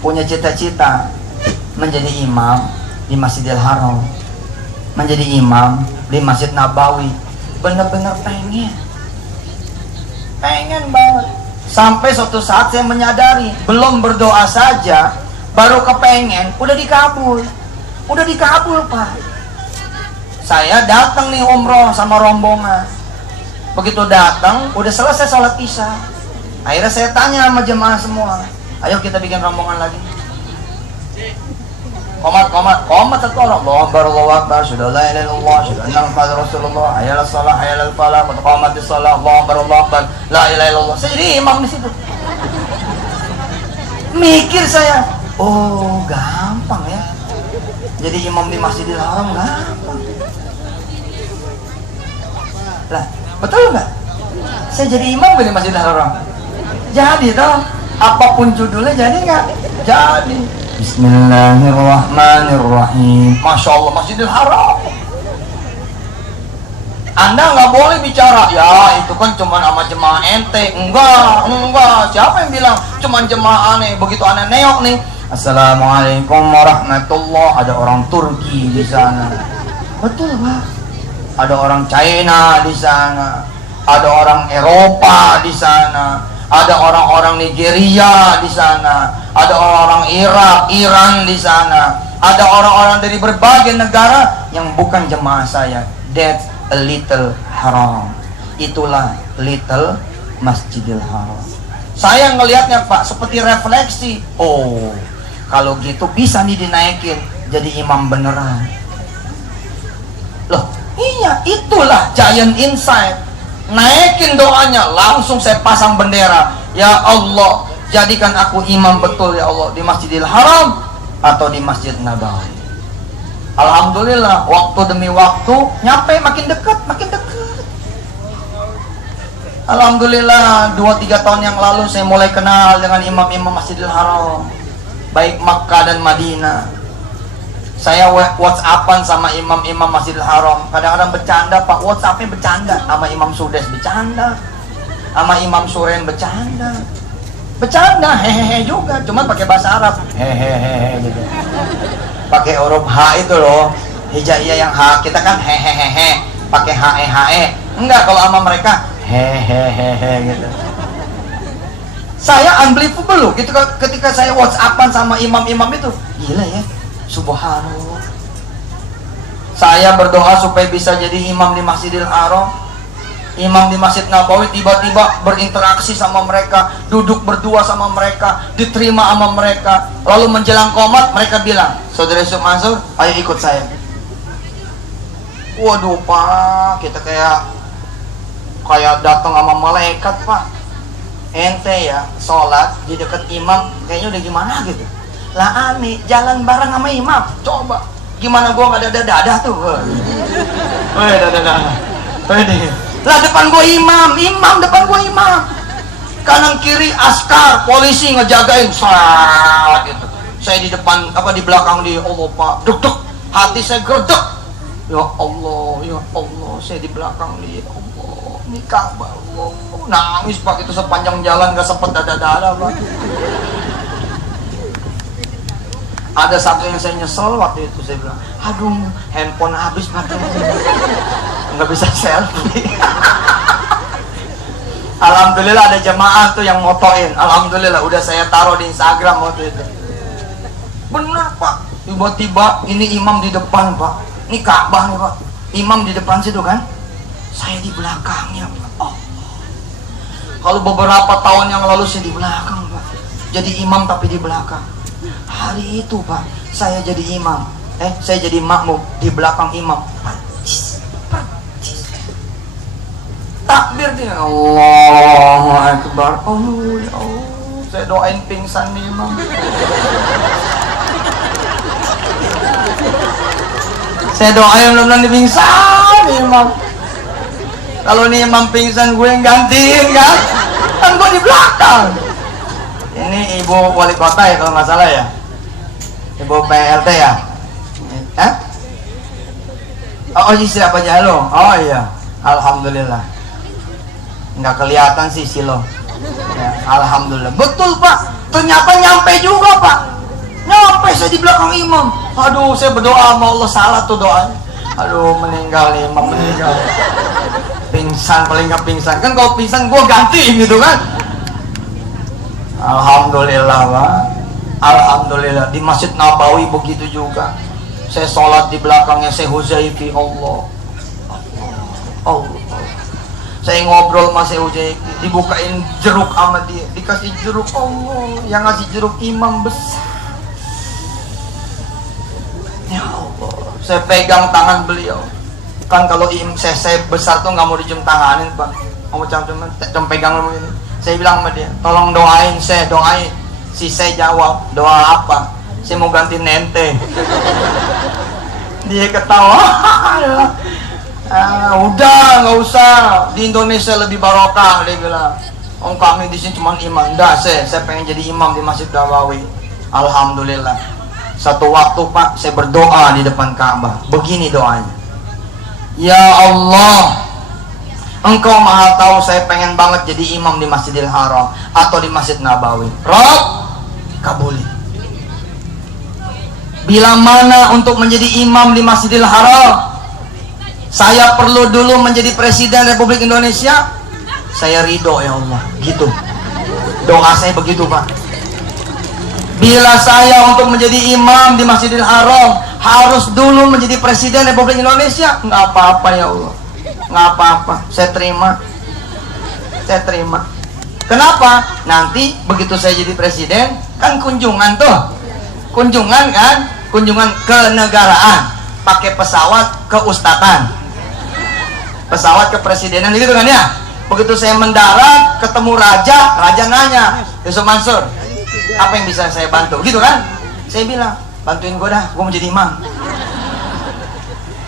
punya cita-cita menjadi imam di Masjidil Haram, menjadi imam di Masjid Nabawi. Bener-bener pengen banget. Sampai suatu saat saya menyadari, belum berdoa saja, baru kepengen, udah dikabul Pak. Saya datang nih umroh sama rombongan. Begitu datang, udah selesai sholat isya. Akhirnya saya tanya sama jemaah semua, ayo kita bikin rombongan lagi. Komat satu orang. Allahu Akbar, sudah la ilaha illallah, sudah anna Muhammadar Rasulullah, hayal salah, hayal falah, qad qamatis shalah, Allahu Akbar, la ilaha illallah. Saya jadi imam di situ. Mikir saya, oh gampang ya. Jadi imam di Masjidil Haram gampang. Lah, betul nggak? Saya jadi imam di Masjidil Haram. Jadi toh, apapun judulnya jadi nggak? Jadi. Bismillahirrahmanirrahim. Masya Allah, Masjidil Haram. Anda nggak boleh bicara, ya itu kan cuma sama jemaah ente. Enggak. Siapa yang bilang cuma jemaah aneh? Begitu aneh neok nih, Assalamualaikum warahmatullah. Ada orang Turki di sana. Betul Pak. Ada orang China di sana. Ada orang Eropa di sana. Ada orang-orang Nigeria di sana, ada orang-orang Irak, Iran di sana, ada orang-orang dari berbagai negara yang bukan jemaah saya. That's a little haram. Itulah little Masjidil Haram. Saya ngelihatnya Pak seperti refleksi. Oh, kalau gitu bisa nih dinaikin jadi imam beneran. Loh, iya, itulah giant insight. Naikin doanya, langsung saya pasang bendera. Ya Allah, jadikan aku imam betul ya Allah, di Masjidil Haram atau di Masjid Nabawi. Alhamdulillah, waktu demi waktu nyampe makin dekat. Alhamdulillah, 2-3 tahun yang lalu saya mulai kenal dengan imam-imam Masjidil Haram, baik Makkah dan Madinah. Saya WhatsAppan sama imam-imam Masjidil Haram. Kadang-kadang bercanda Pak, WhatsAppnya bercanda. Sama Imam Sudes bercanda, sama Imam Suren bercanda, hehehe juga. Cuman pakai bahasa Arab, hehehe gitu. Pakai huruf H itu loh, hijaiyah yang H. Kita kan hehehe, pakai he. Enggak, kalau sama mereka hehehe gitu. Saya unbelievable loh, ketika saya WhatsAppan sama imam-imam itu. Gila ya, subhanallah. Saya berdoa supaya bisa jadi imam di Masjidil Haram, imam di Masjid Nabawi, tiba-tiba berinteraksi sama mereka, duduk berdua sama mereka, diterima sama mereka. Lalu menjelang qomat mereka bilang, Saudara Yusuf Mansur, ayo ikut saya. Waduh Pak, kita kayak datang sama malaikat Pak. Ente ya sholat di dekat imam kayaknya udah gimana gitu. Lah aneh, jalan bareng sama imam, coba gimana gua nggak dadah tuh. Dadah. Lah depan gua imam depan gua imam, kanan kiri askar polisi ngejagain saat gitu. Saya di depan di belakang dia. Allah Pak, deg-deg, hati saya gerdek. Ya Allah, saya di belakang dia. Allah, ini Ka'bah. Nangis Pak, itu sepanjang jalan gak sempet dadah Pak. Ada satu yang saya nyesel waktu itu, saya bilang, aduh handphone habis baterainya, nggak bisa selfie. Alhamdulillah ada jemaah tuh yang motoin. Alhamdulillah udah saya taruh di Instagram waktu itu. Bener Pak, tiba-tiba ini imam di depan Pak, ini Ka'bah nih Pak, imam di depan situ kan, saya di belakangnya Pak. Oh. Kalau beberapa tahun yang lalu saya di belakang Pak, jadi imam tapi di belakang. Hari itu Pak, saya jadi imam, saya jadi makmum di belakang imam. Takbir dia, Allahu Akbar. Oh ya Allah, saya doain pingsan nih imam. Saya doain mudah-mudahan dipingsan nih imam. Kalau nih imam pingsan gue yang gantiin kan gue di belakang. Ini ibu wali kota ya kalau nggak salah ya, ibu PLT ya. Oh istri apa Jalo? Oh iya, alhamdulillah. Nggak kelihatan sih silo. Ya, alhamdulillah. Betul Pak, ternyata nyampe juga Pak. Nyampe saya di belakang imam. Aduh, saya berdoa sama Allah, salah tuh doanya. Aduh, meninggal nih imam, meninggal. Pingsan, paling nggak pingsan. Kan kalau pingsan gue ganti gitu kan. Alhamdulillah, Pak. Alhamdulillah. Di Masjid Nabawi begitu juga. Saya sholat di belakangnya Syekh Huzaifi. Allah. Saya ngobrol sama Syekh Huzaifi, dibukain jeruk sama dia, dikasih jeruk. Allah, yang ngasih jeruk imam besar. Ya Allah, saya pegang tangan beliau. Kan kalau saya besar tuh nggak mau dicium tanganin, Pak. Kamu cuma pegang ini. Saya bilang sama dia, tolong doain saya, doain. Si saya jawab, doa apa? Saya mau ganti nente. Dia ketawa. Udah nggak usah, di Indonesia lebih barokah, dia bilang. Oh, kami di sini cuma imam. Enggak, saya pengen jadi imam di Masjid Nabawi. Alhamdulillah. Satu waktu, Pak, saya berdoa di depan Ka'bah. Begini doanya. Ya Allah, Engkau maha tahu saya pengen banget jadi imam di Masjidil Haram atau di Masjid Nabawi. Rob, kabuli. Bila mana untuk menjadi imam di Masjidil Haram, saya perlu dulu menjadi Presiden Republik Indonesia, saya ridho ya Allah. Gitu. Doa saya begitu, Pak. Bila saya untuk menjadi imam di Masjidil Haram harus dulu menjadi Presiden Republik Indonesia, nggak apa-apa ya Allah. Nggak apa-apa, saya terima. Saya terima. Kenapa? Nanti begitu saya jadi presiden, kan kunjungan tuh. Kunjungan kan? Kunjungan kenegaraan. Pakai pesawat ke ustatan. Pesawat kepresidenan gitu kan ya. Begitu saya mendarat, ketemu raja, raja nanya, Yusuf Mansur, apa yang bisa saya bantu? Gitu kan? Saya bilang, bantuin gue dah, gue mau jadi imam.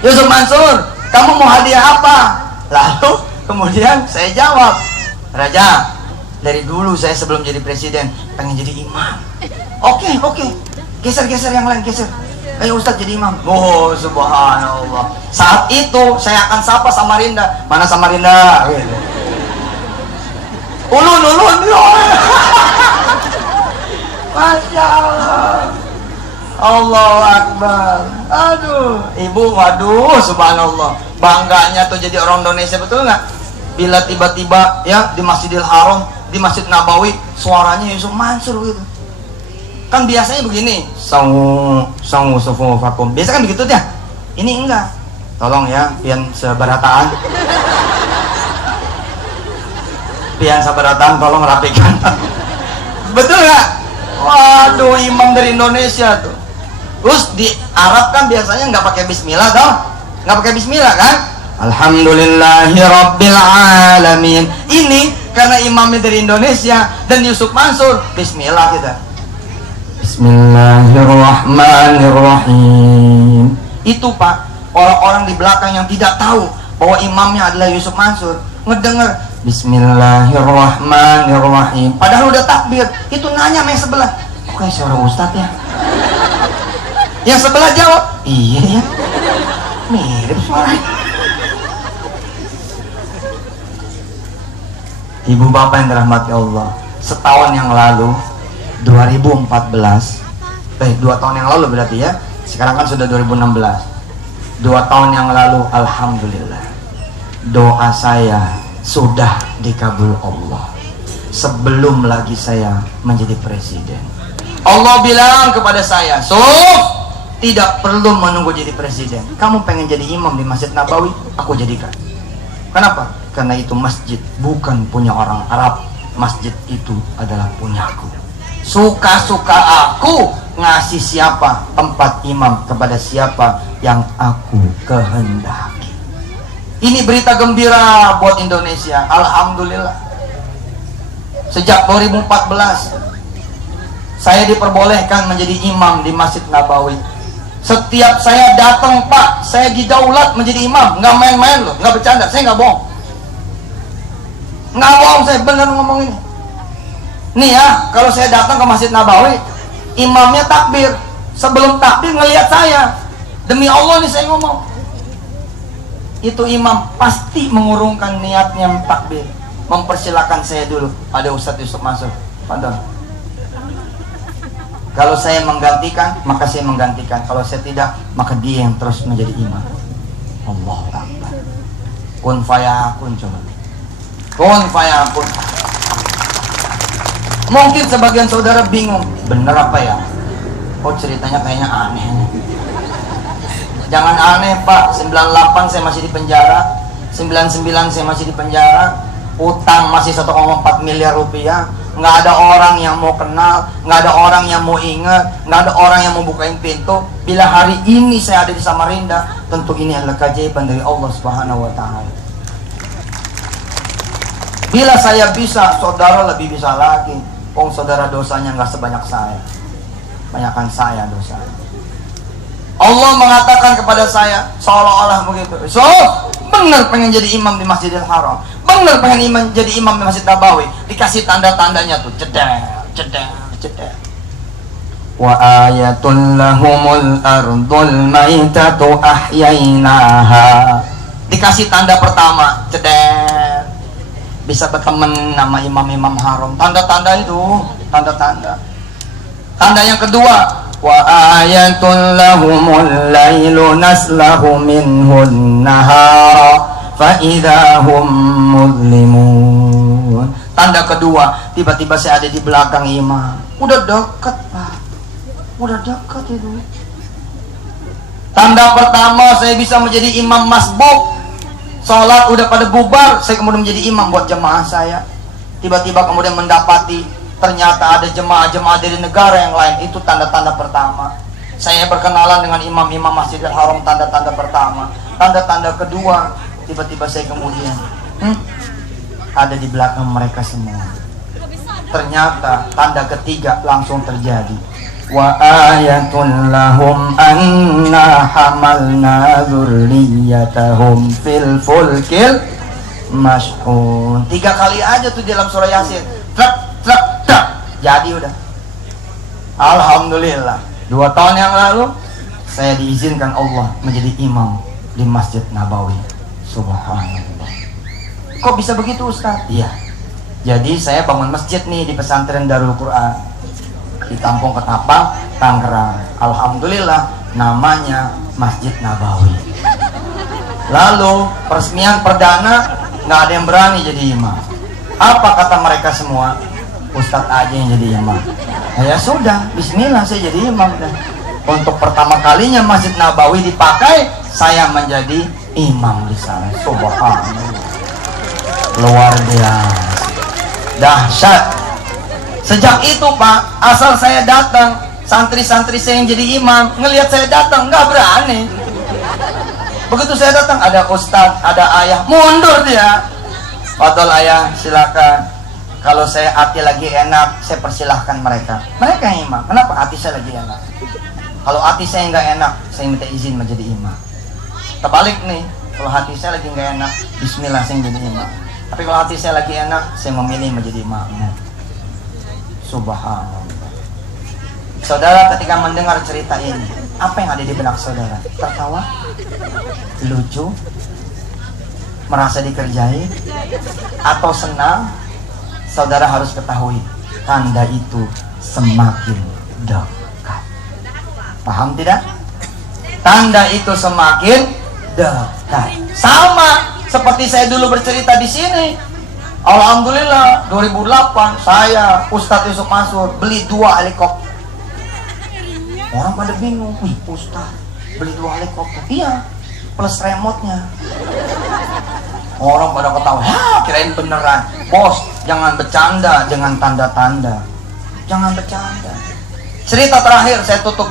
Yusuf Mansur, kamu mau hadiah apa? Lalu kemudian saya jawab, Raja, dari dulu saya sebelum jadi presiden pengen jadi imam. Oke, geser yang lain, geser. Ayo Ustadz jadi imam. Oh subhanallah. Saat itu saya akan sapa Samarinda. Mana Samarinda? Ulun. Masya Allah. Allahu Akbar. Aduh, ibu, waduh, subhanallah. Bangganya tuh jadi orang Indonesia, betul nggak? Bila tiba-tiba ya di Masjidil Haram, di Masjid Nabawi, suaranya Yusuf Mansur gitu. Kan biasanya begini, sangu vakum. Biasa kan begitu ya. Ini enggak. Tolong ya, pian seberataan. Pian sabarataan, tolong rapikan. Betul nggak? Waduh, imam dari Indonesia tuh. Terus di Arab kan biasanya nggak pakai bismillah toh? Nggak pakai bismillah kan? Alhamdulillahirabbil alamin. Ini karena imamnya dari Indonesia dan Yusuf Mansur, bismillah kita. Bismillahirrahmanirrahim. Itu Pak, orang-orang di belakang yang tidak tahu bahwa imamnya adalah Yusuf Mansur ngedenger Bismillahirrahmanirrahim. Padahal udah takbir, itu nanya sama yang sebelah, kok kayak suara ustadz ya? Yang sebelah jawab, iya ya, mirip suaranya. Ibu bapak yang dirahmati Allah, setahun yang lalu 2014, 2 tahun yang lalu berarti ya, sekarang kan sudah 2016. 2 tahun yang lalu, alhamdulillah, doa saya sudah dikabul Allah sebelum lagi saya menjadi presiden. Allah bilang kepada saya, tidak perlu menunggu jadi presiden. Kamu pengen jadi imam di Masjid Nabawi, aku jadikan. Kenapa? Karena itu masjid bukan punya orang Arab. Masjid itu adalah punyaku. Suka-suka aku ngasih siapa tempat imam kepada siapa yang aku kehendaki. Ini berita gembira buat Indonesia. Alhamdulillah. Sejak 2014 saya diperbolehkan menjadi imam di Masjid Nabawi. Setiap saya datang, Pak, saya didaulat menjadi imam. Nggak main-main loh, nggak bercanda, saya nggak bohong. Nggak bohong, saya benar ngomong ini. Nih ya, kalau saya datang ke Masjid Nabawi, imamnya takbir. Sebelum takbir ngelihat saya. Demi Allah nih saya ngomong. Itu imam pasti mengurungkan niatnya takbir. Mempersilahkan saya dulu. Ada Ustadz Yusuf Mansur. Padahal Kalau saya menggantikan, maka saya menggantikan. Kalau saya tidak, maka dia yang terus menjadi imam. Allahu Akbar. Kun fayakun coba. Kun fayakun. Mungkin sebagian saudara bingung, bener apa ya? Oh, ceritanya kayaknya aneh. Jangan aneh, Pak. 98 saya masih di penjara, 99 saya masih di penjara, utang masih 1,4 miliar rupiah. Nggak ada orang yang mau kenal, nggak ada orang yang mau ingat, nggak ada orang yang mau bukain pintu. Bila hari ini saya ada di Samarinda, tentu ini adalah keajaiban dari Allah Subhanahu wa Ta'ala. Bila saya bisa, saudara lebih bisa lagi. Oh, saudara dosanya nggak sebanyak saya, banyakkan saya dosa. Allah mengatakan kepada saya seolah-olah begitu. So, benar pengen jadi imam di Masjidil Haram, benar pengen jadi imam di Masjid Nabawi, dikasih tanda-tandanya tuh, cedek, cedek, cedek. Wa ayatul lahumul ardul maitatu ahyainaha. Dikasih tanda pertama, cedek. Bisa berteman nama imam-imam haram. Tanda-tanda itu, tanda-tanda. Tanda yang kedua, wa ayatul lahumul lailu naslahu minhun nahara fa idahum mudlimun. Tanda kedua, tiba-tiba saya ada di belakang imam. Udah dekat, Pak. Udah dekat itu. Tanda pertama, saya bisa menjadi imam masbuk. Sholat udah pada bubar, saya kemudian menjadi imam buat jemaah saya. Tiba-tiba kemudian mendapati ternyata ada jemaah-jemaah dari negara yang lain. Itu tanda-tanda pertama. Saya berkenalan dengan imam-imam Masjidil Haram, tanda-tanda pertama. Tanda-tanda kedua, tiba-tiba saya kemudian ada di belakang mereka semua. Ternyata tanda ketiga langsung terjadi. Wa ayatul lahum anna hamalna dzurriyyatahum fil fulkil mash'un. 3 kali aja tuh di dalam surah Yasin. Jadi udah. Alhamdulillah. 2 tahun yang lalu saya diizinkan Allah menjadi imam di Masjid Nabawi. Subhanallah. Kok bisa begitu, Ustaz? Iya. Jadi saya bangun masjid nih di pesantren Darul Quran di Kampung Ketapang, Tangerang. Alhamdulillah namanya Masjid Nabawi. Lalu peresmian perdana nggak ada yang berani jadi imam. Apa kata mereka semua? Ustadz aja yang jadi imam. Ya sudah, bismillah saya jadi imam dah. Untuk pertama kalinya Masjid Nabawi dipakai, saya menjadi imam di sana. Subhanallah. Luar biasa. Dahsyat. Sejak itu, Pak, asal saya datang, santri-santri saya yang jadi imam ngelihat saya datang nggak berani. Begitu saya datang, ada ustadz, ada ayah, mundur dia. Fadol ayah, silakan. Kalau saya hati lagi enak, saya persilahkan mereka. Mereka yang imam. Kenapa? Hati saya lagi enak. Kalau hati saya nggak enak, saya minta izin menjadi imam. Terbalik nih, kalau hati saya lagi nggak enak, bismillah saya jadi imam. Tapi kalau hati saya lagi enak, saya memilih menjadi imam. Subhanallah. Saudara ketika mendengar cerita ini, apa yang ada di benak saudara? Tertawa? Lucu? Merasa dikerjai? Atau senang? Saudara harus ketahui, tanda itu semakin dekat. Paham tidak? Tanda itu semakin dekat. Sama seperti saya dulu bercerita di sini. Alhamdulillah 2008 saya Ustadz Yusuf Mansur beli 2 helikopter. Orang pada bingung, wih Ustadz beli 2 helikopter? Iya, plus remote-nya. Orang pada ketawa, ya kirain beneran. Bos, jangan bercanda, jangan tanda-tanda, jangan bercanda. Cerita terakhir saya tutup.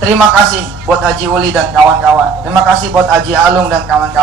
Terima kasih buat Haji Uli dan kawan-kawan. Terima kasih buat Haji Alung dan kawan-kawan.